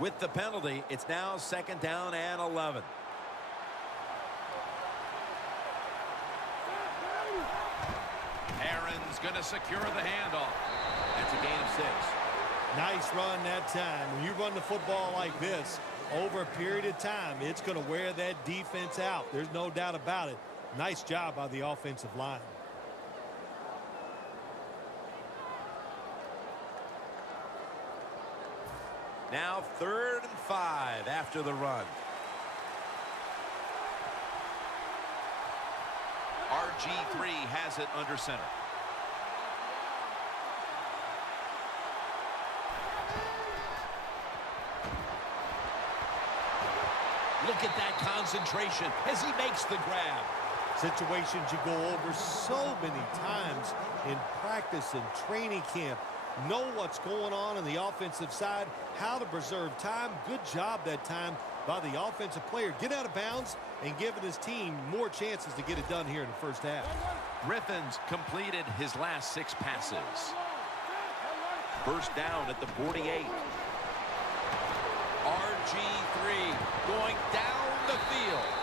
With the penalty, it's now 2nd down and 11. Aaron's going to secure the handoff. That's a gain of 6. Nice run that time. When you run the football like this, over a period of time, it's going to wear that defense out. There's no doubt about it. Nice job by the offensive line. Now 3rd and 5 after the run. RG3 has it under center. Look at that concentration as he makes the grab. Situations you go over so many times in practice and training camp. Know what's going on the offensive side, how to preserve time. Good job that time by the offensive player. Get out of bounds and giving his team more chances to get it done here in the first half. Griffin's completed his last 6 passes. First down at the 48. RG3 going down the field.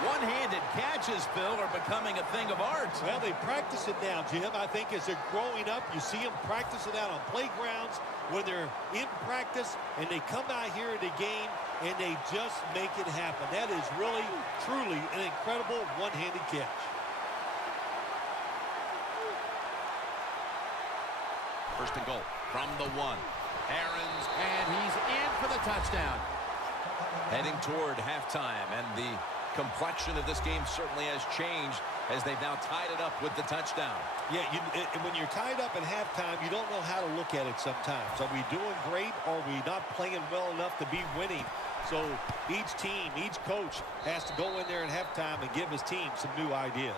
One-handed catches, Phil, are becoming a thing of art. Well, they practice it now, Jim. I think as they're growing up, you see them practice it out on playgrounds when they're in practice, and they come out here in the game, and they just make it happen. That is really, truly an incredible one-handed catch. First and goal from the 1. Aaron's, And he's in for the touchdown. Heading toward halftime, and the complexion of this game certainly has changed as they've now tied it up with the touchdown. Yeah, when you're tied up at halftime, you don't know how to look at it sometimes. Are we doing great, or are we not playing well enough to be winning? So each team, each coach has to go in there at halftime and give his team some new ideas.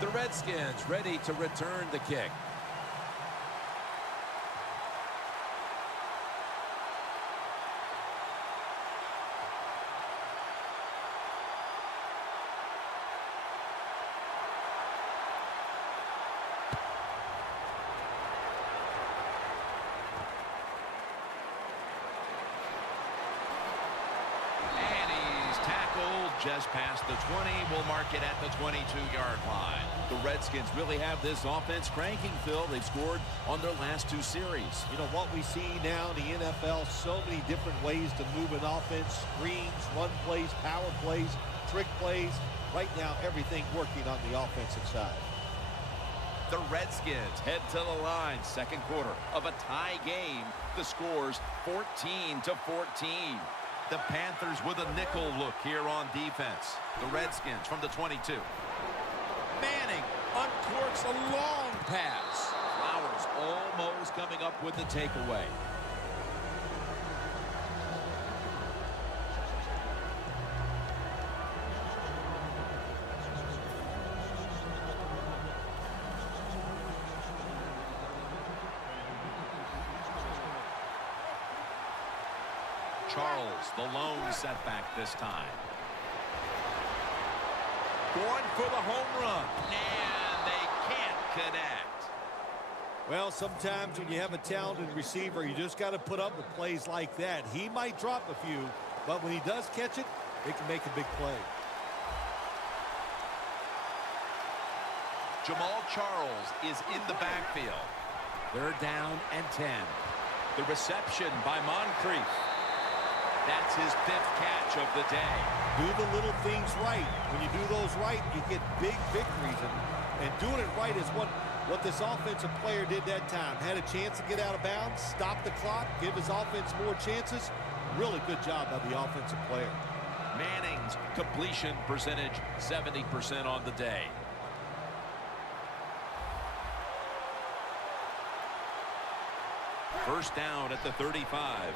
The Redskins ready to return the kick. just past the 20. We'll mark it at the 22-yard line. The Redskins really have this offense cranking, Phil. They've scored on their last 2 series. You know, what we see now in the NFL, so many different ways to move an offense. Screens, run plays, power plays, trick plays. Right now, everything working on the offensive side. The Redskins head to the line. Second quarter of a tie game. The score's 14-14. The Panthers with a nickel look here on defense. The Redskins from the 22. Manning uncorks a long pass. Flowers almost coming up with the takeaway. Charles, the lone setback this time. Going for the home run. And they can't connect. Well, sometimes when you have a talented receiver, you just got to put up with plays like that. He might drop a few, but when he does catch it, it can make a big play. Jamal Charles is in the backfield. They're down and 10. The reception by Moncrief. That's his 5th catch of the day. Do the little things right. When you do those right, you get big victories. And doing it right is what this offensive player did that time. Had a chance to get out of bounds, stop the clock, give his offense more chances. Really good job by the offensive player. Manning's completion percentage, 70% on the day. First down at the 35.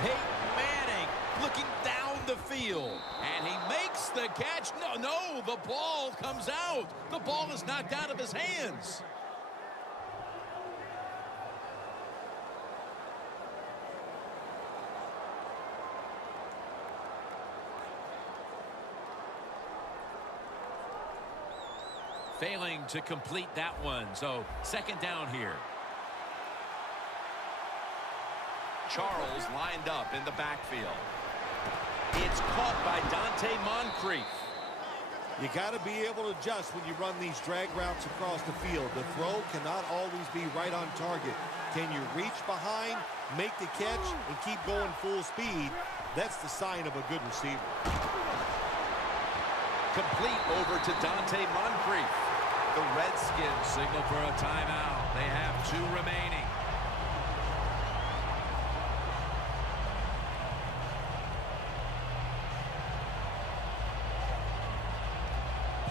Peyton Manning looking down the field. And he makes the catch. No, the ball comes out. The ball is knocked out of his hands. Failing to complete that one. So second down here. Charles lined up in the backfield. It's caught by Dante Moncrief. You got to be able to adjust when you run these drag routes across the field. The throw cannot always be right on target. Can you reach behind, make the catch, and keep going full speed? That's the sign of a good receiver. Complete over to Dante Moncrief. The Redskins Signal for a timeout. They have 2 remaining.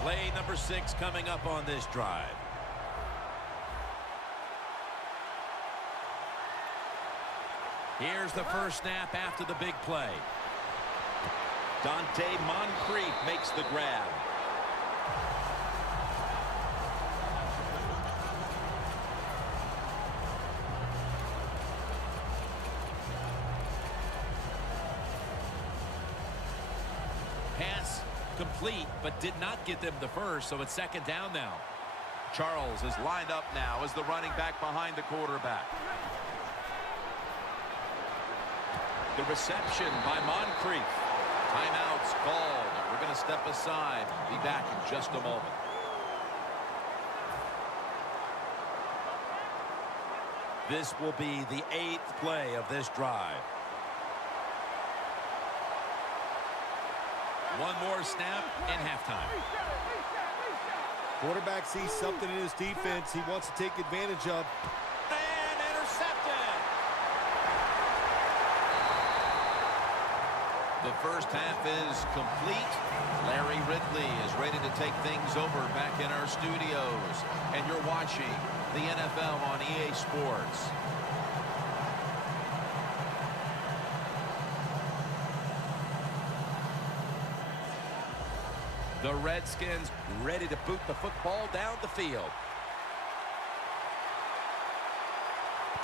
Play number 6 coming up on this drive. Here's the first snap after the big play. Dante Moncrief makes the grab. Pass complete, but did not get them the first, so it's second down now. Charles is lined up now as the running back behind the quarterback. The reception by Moncrief. Timeout's called. We're going to step aside. Be back in just a moment. This will be the 8th play of this drive. One more snap and halftime. Quarterback sees something in his defense he wants to take advantage of. And intercepted. The first half is complete. Larry Ridley is ready to take things over back in our studios. And you're watching the NFL on EA Sports. The Redskins ready to boot the football down the field.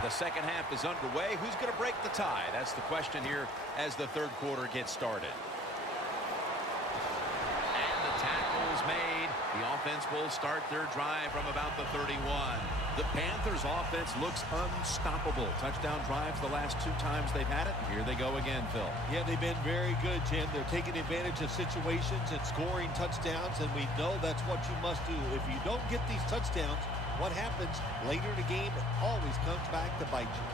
The second half is underway. Who's going to break the tie? That's the question here as the third quarter gets started. And the tackle is made. The offense will start their drive from about the 31. The Panthers offense looks unstoppable. Touchdown drives the last 2 times they've had it. Here they go again, Phil. Yeah, they've been very good, Jim. They're taking advantage of situations and scoring touchdowns, and we know that's what you must do. If you don't get these touchdowns, what happens later in the game, it always comes back to bite you.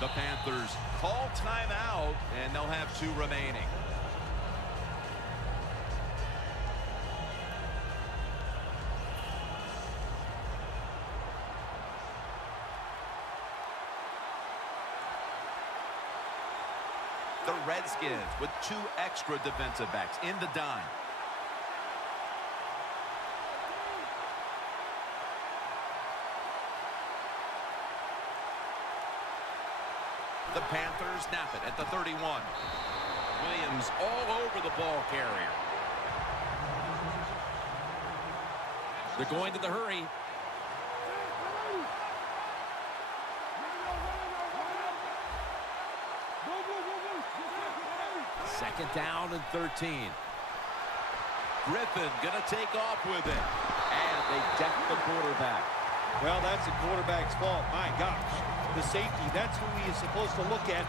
The Panthers call timeout, and they'll have 2 remaining. The Redskins with 2 extra defensive backs in the dime. The Panthers snap it at the 31. Williams all over the ball carrier. They're going to the hurry. Second down and 13. Griffin gonna take off with it. And they deck the quarterback. Well, that's the quarterback's fault. My gosh. The safety, that's who he is supposed to look at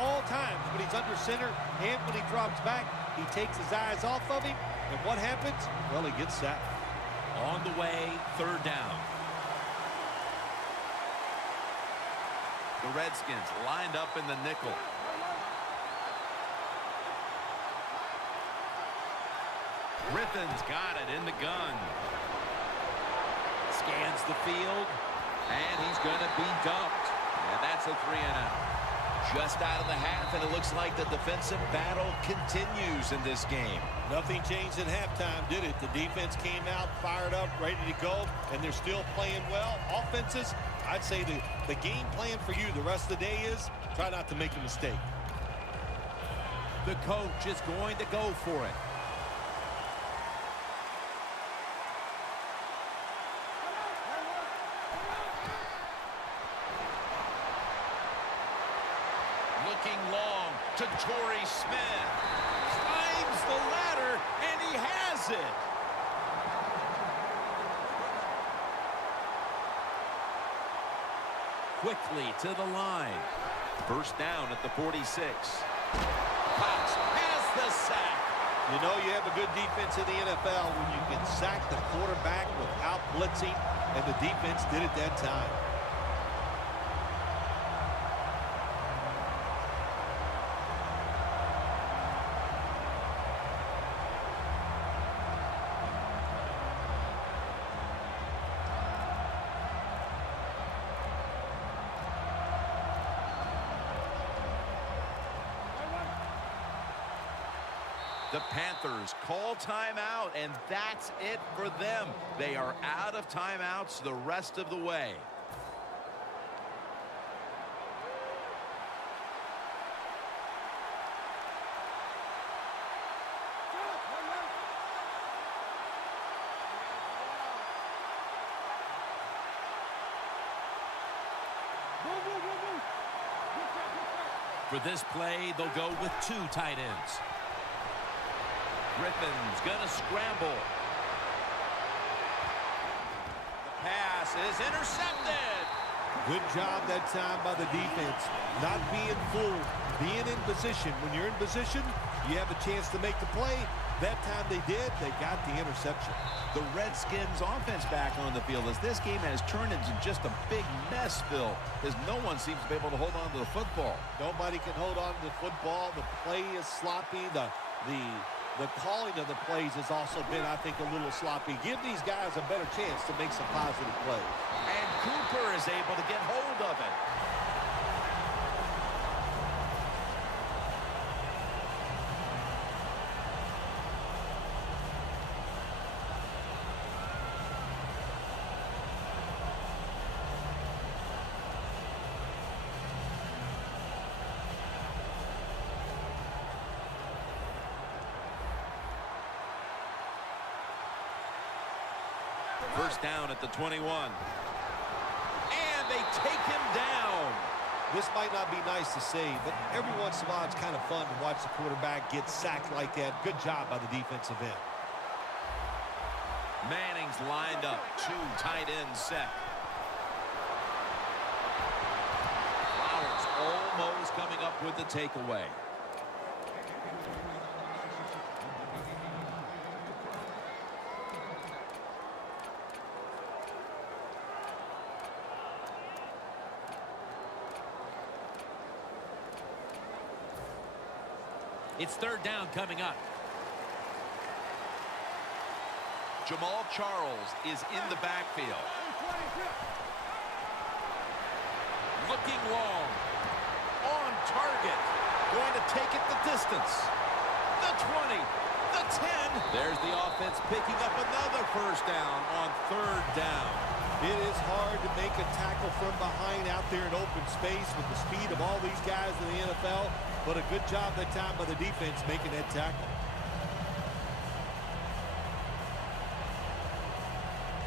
all times. When he's under center and when he drops back, he takes his eyes off of him. And what happens? Well, he gets sacked. On the way, third down. The Redskins lined up in the nickel. Griffin's got it in the gun. Scans the field. And he's going to be dumped. And that's a 3-and-out. Just out of the half, and it looks like the defensive battle continues in this game. Nothing changed at halftime, did it? The defense came out, fired up, ready to go, and they're still playing well. Offenses, I'd say the game plan for you the rest of the day is try not to make a mistake. The coach is going to go for it. to Torrey Smith. Climbs the ladder, and he has it. Quickly to the line. First down at the 46. Cox has the sack. You know you have a good defense in the NFL when you can sack the quarterback without blitzing, and the defense did it that time. The Panthers call timeout, and that's it for them. They are out of timeouts the rest of the way. For this play, they'll go with 2 tight ends. Griffin's gonna scramble. The pass is intercepted. Good job that time by the defense. Not being fooled, being in position. When you're in position, you have a chance to make the play. That time they did, they got the interception. The Redskins offense back on the field as this game has turned into just a big mess, Phil, as no one seems to be able to hold on to the football. Nobody can hold on to the football. The play is sloppy. The calling of the plays has also been, I think, a little sloppy. Give these guys a better chance to make some positive plays. And Cooper is able to get hold of it. First down at the 21. And they take him down. This might not be nice to say, but every once in a while it's kind of fun to watch the quarterback get sacked like that. Good job by the defensive end. Manning's lined up. 2 tight ends set. Flowers almost coming up with the takeaway. It's 3rd down coming up. Jamal Charles is in the backfield. Looking long. On target. Going to take it the distance. The 20. The 10. There's the offense picking up another first down on 3rd down. It is hard to make a tackle from behind out there in open space with the speed of all these guys in the NFL, but a good job that time by the defense making that tackle.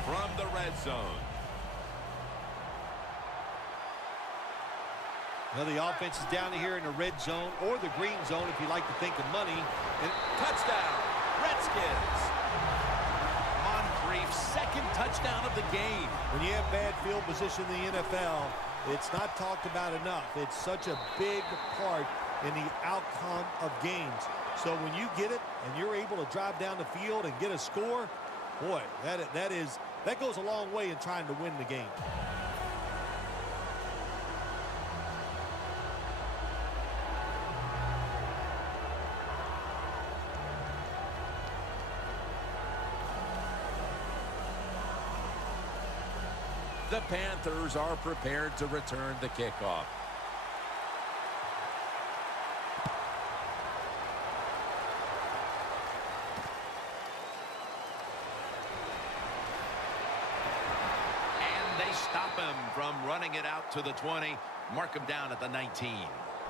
From the red zone. Now the offense is down here in the red zone or the green zone if you like to think of money. And touchdown, Redskins. Moncrief's 2nd touchdown of the game. When you have bad field position in the NFL, it's not talked about enough. It's such a big part in the outcome of games. So when you get it and you're able to drive down the field and get a score, boy, that goes a long way in trying to win the game. The Panthers are prepared to return the kickoff. And they stop him from running it out to the 20. Mark him down at the 19.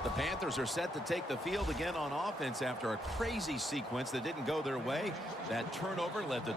The Panthers are set to take the field again on offense after a crazy sequence that didn't go their way. That turnover led to